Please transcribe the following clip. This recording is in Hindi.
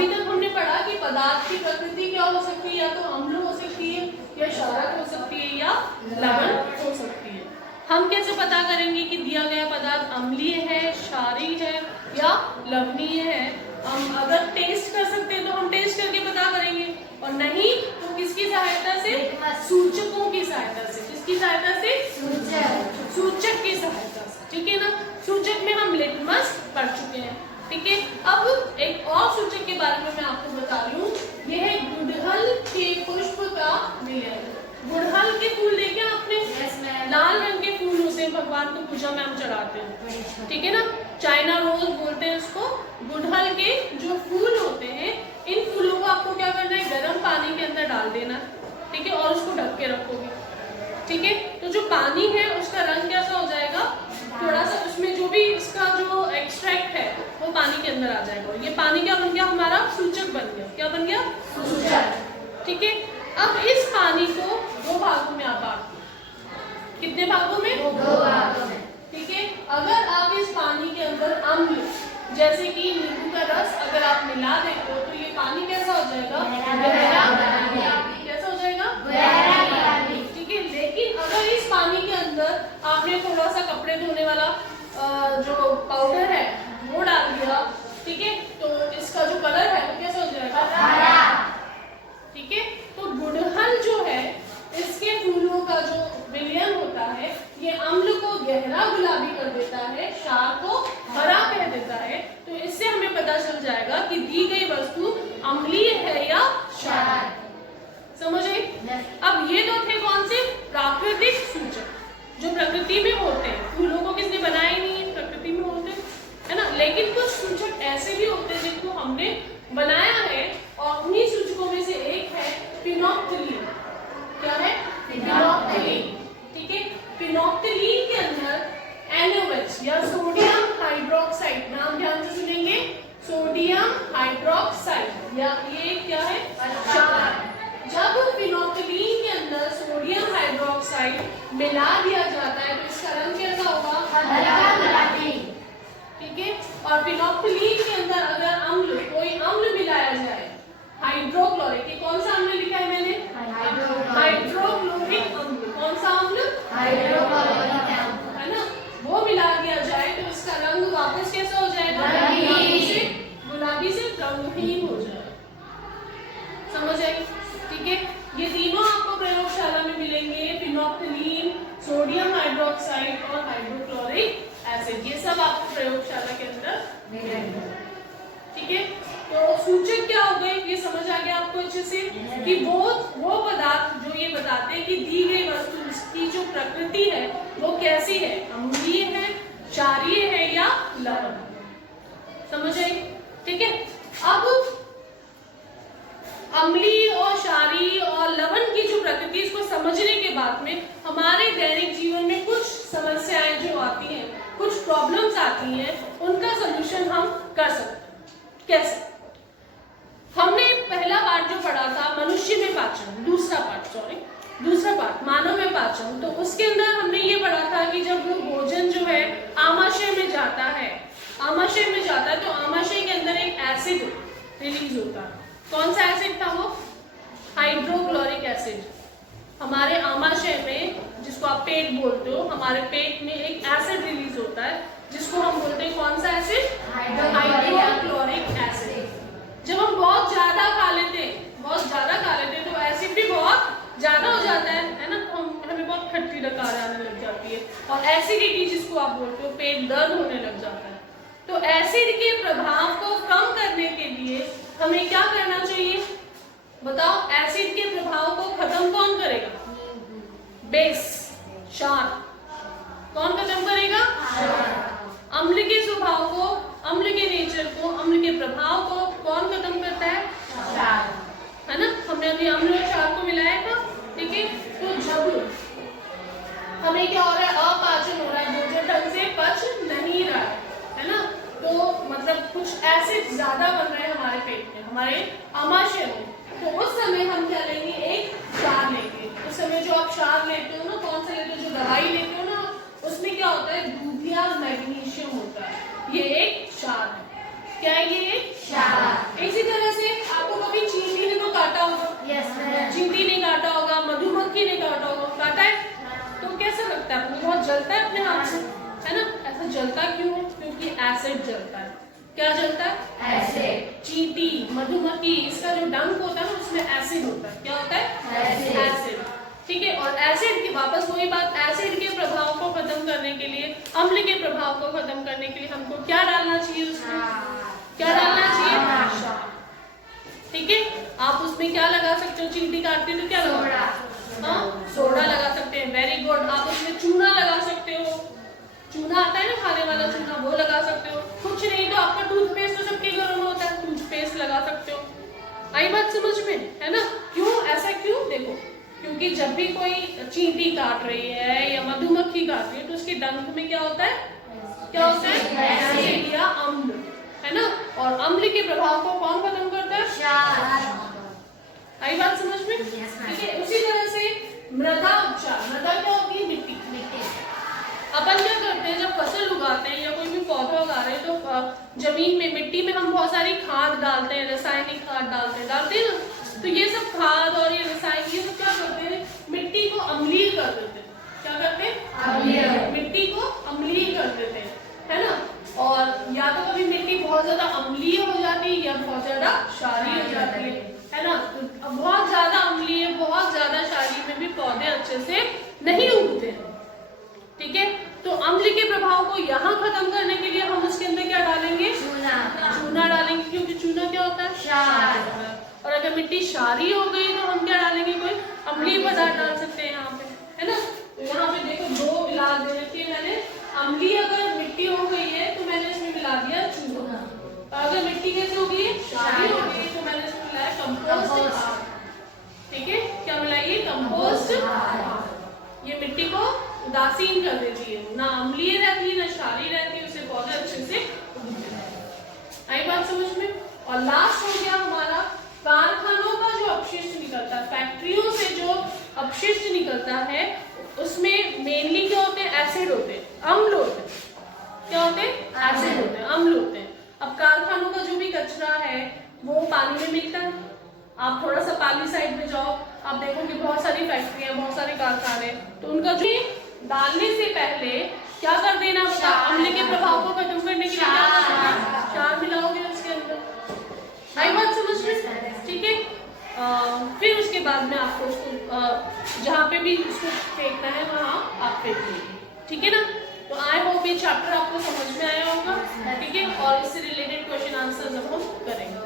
अभी तक हमने पढ़ा कि पदार्थ की प्रकृति क्या हो सकती है, या तो अम्ल हो सकती है, या क्षारक हो सकती है, या लवण हो सकती है। हम कैसे पता करेंगे कि दिया गया पदार्थ अम्लीय है, क्षारीय है या लवणीय है? हम अगर टेस्ट कर सकते हैं तो हम टेस्ट करके पता करेंगे, और नहीं तो किसकी सहायता से? सूचकों की सहायता से। किसकी सहायता से? सूचक की सहायता से, ठीक है ना। सूचक में हम लिटमस पढ़ चुके हैं, ठीक है। अब एक और सूचक के बारे में मैं आपको बता रही हूँ, यह है गुड़हल के पुष्प का विलयन। गुड़हल के फूल देखे आपने? लाल रंग के फूल होते हैं, भगवान को पूजा में हम चढ़ाते हैं, ठीक है ना। चाइना रोज बोलते हैं उसको। गुड़हल के जो फूल होते हैं, इन फूलों को आपको क्या करना है? गर्म पानी के अंदर डाल देना, ठीक है, और उसको ढक के रखोगे, ठीक है। तो जो पानी है उसका रंग कैसा हो जाएगा? थोड़ा सा उसमें जो भी इसका जो एक्सट्रैक्ट है वो पानी के अंदर आ जाएगा। ये पानी क्या बन गया? हमारा सूचक बन गया। क्या बन गया? सूचक, ठीक है। अब इस पानी को दो भागों में आप बांट, कितने भागों में? दो भागों में, ठीक है। अगर आप इस पानी के अंदर अम्ल जैसे कि नींबू का रस अगर आप मिला देते हो तो ये पानी कैसा हो जाएगा? गहरा। कैसा हो जाएगा? गहरा, ठीक है। लेकिन अगर इस पानी के अंदर आपने थोड़ा सा कपड़े धोने वाला जो पाउडर है वो डाल दिया, ठीक है, तो इसका जो कलर है वो कैसा हो जाएगा? हरा, ठीक है। तो गुड़हल जो है, इसके फूलों का जो विलयन होता है, ये अम्ल को गहरा गुलाबी कर देता है, क्षार को हरा कह देता है। तो इससे हमें पता चल जाएगा कि दी गई वस्तु अम्लीय है या क्षार। समझ आई? अब ये दो थे कौन से? प्राकृतिक सूचक, जो प्रकृति में होते हैं। फूलों को किसने बनाया नहीं है, प्रकृति में होते हैं, है ना। लेकिन कुछ सूचक ऐसे भी होते हैं जिनको हमने बनाया है, और उन्हीं सूचकों में से एक है फिनोक्टिलीन। क्या है? फिनोक्टिलीन, ठीक है। फिनोक्टिलीन के अंदर NaOH या सोडियम हाइड्रोक्साइड, नाम ध्यान से सुनेंगे, सोडियम हाइड्रोक्साइड, या ये क्या है? क्षार। जब फिनोक्टिलीन के अंदर सोडियम हाइड्रोक्साइड मिला दिया जाता है तो इसका रंग कैसा होगा? हल्का गुलाबी, ठीक है। और फिनोक्टिलीन के अंदर अगर अम्ल, कोई अम्ल मिलाया जाए, हाइड्रोक्लोरिक, ये कौन सा अम्ल लिखा है मैंने? हाइड्रोक्लोरिक अम्ल। कौन सा अम्ल? हाइड्रोक्लोरिक अम्ल, है ना। वो मिला दिया जाए तो इसका रंग वापस कैसा हो जाएगा? गुलाबी से रंगहीन हो जाएगा। समझ आई? ठीक है। ये तीनों आपको प्रयोगशाला में मिलेंगे, फिनोक्टिलीन, सोडियम हाइड्रोक्साइड और हाइड्रोक्लोरिक एसिड, ये सब आपको प्रयोगशाला के अंदर मिलेंगे, ठीक है। तो सूचक क्या हो गए, ये समझ आ गया आपको अच्छे से, कि वो पदार्थ जो ये बताते हैं कि दी गई वस्तु की जो प्रकृति है वो कैसी है, अम्लीय है, क्षारीय है या लवण। समझ आई? ठीक है। अब अम्लीय और क्षारीय और लवण की जो प्रकृति, इसको समझने के बाद में हमारे दैनिक जीवन में कुछ समस्याएं जो आती हैं, कुछ प्रॉब्लम्स आती हैं, उनका सलूशन हम कर सकते हैं। कैसे? हमने पहला पार्ट जो पढ़ा था मनुष्य में पाचन, दूसरा पार्ट मानव में पाचन, तो उसके अंदर हमने ये पढ़ा था कि जब भोजन जो है आमाशय में जाता है तो आमाशय के अंदर एक एसिड रिलीज होता है। कौन सा एसिड था वो? Hydrochloric acid. हमारे आमाशय में, जिसको आप पेट बोलते हो, हमारे पेट में एक एसिड रिलीज होता है जिसको हम बोलते हैं कौन सा एसिड? Hydrochloric acid. जब हम बहुत ज्यादा खा लेते हैं तो एसिड भी बहुत ज्यादा हो जाता है ना, तो हमें बहुत खट्टी डकार आने लग जाती है और एसिडिटी, जिसको आप बोलते हो, पेट दर्द होने लग जाता है। तो एसिड के प्रभाव को कम करने के लिए हमें क्या करना चाहिए बताओ? एसिड के प्रभाव को खत्म कौन करेगा? बेस, क्षार। कौन खत्म करेगा? अम्ल के स्वभाव को, अम्ल के नेचर को, अम्ल के प्रभाव को कौन खत्म करता है? क्षार, है ना। हमने अभी अम्ल और क्षार को मिलाया था, ठीक है। तो जब हमें क्या हो रहा है? अपाचन हो रहा है, भोजन ढंग से पच नहीं रहा है ना, तो मतलब कुछ एसिड ज्यादा बन रहे हैं हमारे पेट में, हमारे आमाशय में। तो उस समय हम क्या लेंगे? एक क्षार लेंगे। उस समय जो आप क्षार लेते हो ना, कौन सा लेते हो? जो दवाई लेते हो ना, उसमें क्या होता है? दूधिया मैग्नीशियम होता है, ये एक क्षार है। क्या है ये? एक क्षार। इसी तरह लगता है, आपको बहुत जलता है अपने हाथ में, है ना? ऐसा जलता क्यों है? क्योंकि एसिड जलता है। क्या जलता है? एसिड। चींटी, मधुमक्खी, इसका जो डंक होता है ना उसमें एसिड होता है। क्या होता है? एसिड। ठीक है, और एसिड की वापस वही बात, एसिड के प्रभाव को खत्म करने के लिए, अम्ल के प्रभाव को खत्म करने के लिए हमको क्या डालना चाहिए उसमें? क्या डालना चाहिए? ठीक है, आप उसमें क्या लगा सकते हो? चींटी काटते हो तो क्या लगा? सोडा लगा सकते हैं। Very good. आप उसमें चूना लगा सकते हो, चूना आता है ना खाने वाला चूना, वो लगा सकते हो। कुछ नहीं तो आपका टूथपेस्ट तो सबके घरों में होता है, टूथपेस्ट लगा सकते हो। आई बात समझ में, है ना? क्यों ऐसा? क्यों? देखो, क्योंकि जब भी कोई चींटी काट रही है या मधुमक्खी काट रही है तो उसके डंक में क्या होता है? क्या होता है? एसिड या अम्ल, है ना? और अम्ल के प्रभाव को कौन खत्म करता है? क्षार। आई बात समझ में? ठीक है, उसी तरह से मृदा उपचार। मृदा क्या होती है? मिट्टी। अपन क्या करते हैं जब फसल उगाते हैं या कोई भी पौधा उगा रहे हैं तो जमीन में, मिट्टी में हम बहुत सारी खाद डालते हैं, रासायनिक खाद डालते हैं ना? तो ये सब खाद और ये रसायन, ये सब क्या करते हैं? मिट्टी को अम्लीय कर देते हैं। क्या करते हैं? अम्लीय। मिट्टी को अम्लीय कर देते हैं, है ना? और या तो कभी मिट्टी बहुत ज्यादा अम्लीय हो जाती है या बहुत ज्यादा क्षारीय हो जाती है ना? तो बहुत ज्यादा अम्लीय, बहुत ज्यादा क्षारीय में भी पौधे अच्छे से नहीं उगते हैं। ठीक है, तो अम्ल के प्रभाव को यहाँ खत्म करने के लिए हम उसके अंदर क्या डालेंगे? चूना डालेंगे, क्योंकि चूना क्या होता है? क्षार। और अगर मिट्टी क्षारीय हो गई तो हम क्या डालेंगे? कोई अम्लीय पदार्थ डाल सकते हैं यहाँ पे, है ना? तो यहाँ पे देखो दो मिला दे रखी है मैंने। अम्लीय अगर मिट्टी हो गई है तो मैंने इसमें मिला दिया चूना। और अगर मिट्टी कैसे हो गई? क्षारीय हो गई तो मैंने इसमें मिलाया कंपोस्ट। ठीक है, क्या मिलाइए? कंपोस्ट। ये मिट्टी को उदासीन कर देती है, ना अम्लीय रहती है ना क्षारीय रहती है, उसे पौधे अच्छे से उगते हैं। आई बात समझ में? और लास्ट हो गया हमारा कारखानों का जो अपशिष्ट निकलता है, फैक्ट्रियों से जो अपशिष्ट निकलता है उसमें मेनली क्या होते हैं? एसिड होते हैं, अम्ल होते हैं। क्या होते हैं? एसिड होते हैं, अम्ल होते हैं। अब कारखानों का जो भी कचरा है वो पानी में मिलता है। आप थोड़ा सा पाली साइड में जाओ, आप देखोगे बहुत सारी फैक्ट्रियां, बहुत सारे कारखाने, तो उनका जो डालने से पहले क्या कर देना होगा? अम्ल के प्रभाव को खत्म करने के लिए क्षार मिलाओगे उसके अंदर। आई बात समझ में? ठीक है, फिर उसके बाद में आपको उसको जहाँ पे भी उसको फेंकना है वहाँ आप फेंक लीजिए। ठीक है ना? तो आई होप ये चैप्टर आपको समझ में आया होगा। ठीक है, और इससे रिलेटेड क्वेश्चन आंसर हम करेंगे।